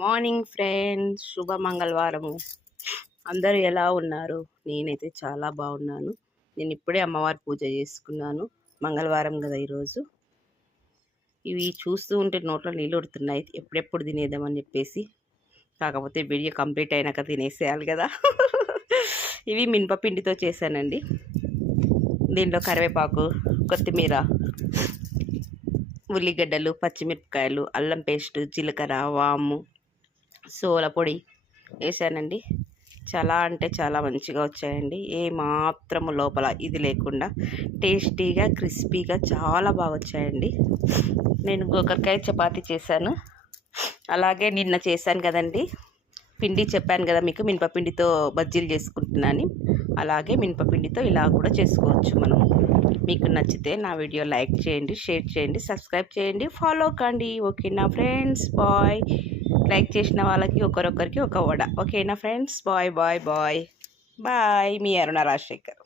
Morning friends, శుభ మంగళవారము. అందరూ ఎలా ఉన్నారు? నేనైతే చాలా బాగున్నాను. నేను ఇప్పుడే అమ్మవారి పూజ చేసుకున్నాను. మంగళవారం కదా ఈరోజు. ఇవి చూస్తూ ఉంటే నోట్లో నీళ్ళు ఉడుతున్నాయి, ఎప్పుడెప్పుడు తినేద్దామని చెప్పేసి. కాకపోతే వీడియో కంప్లీట్ అయినాక తినేసేయాలి కదా. ఇవి మినపపిండితో చేశానండి. దీంట్లో కరివేపాకు, కొత్తిమీర, ఉల్లిగడ్డలు, పచ్చిమిరపకాయలు, అల్లం పేస్టు, జీలకర్ర, వాము, సోల పొడి వేసానండి. చాలా అంటే చాలా మంచిగా వచ్చాయండి. ఏ మాత్రము లోపల ఇది లేకుండా టేస్టీగా క్రిస్పీగా చాలా బాగా వచ్చాయండి. నేను గోకరకాయ చపాతీ చేశాను. అలాగే నిన్న చేశాను కదండి పిండి, చెప్పాను కదా మీకు మినపపిండితో బజ్జీలు చేసుకుంటున్నాను. అలాగే మినపపిండితో ఇలా కూడా చేసుకోవచ్చు మనం. మీకు నచ్చితే నా వీడియో లైక్ చేయండి, షేర్ చేయండి, సబ్స్క్రైబ్ చేయండి, ఫాలో కండి. ఓకేనా ఫ్రెండ్స్? బాయ్. లైక్ చేసిన వాళ్ళకి ఒకరొకరికి ఒక వడ. ఓకేనా friends? Bye bye bye bye. మీ అరుణ రాజశేఖర్.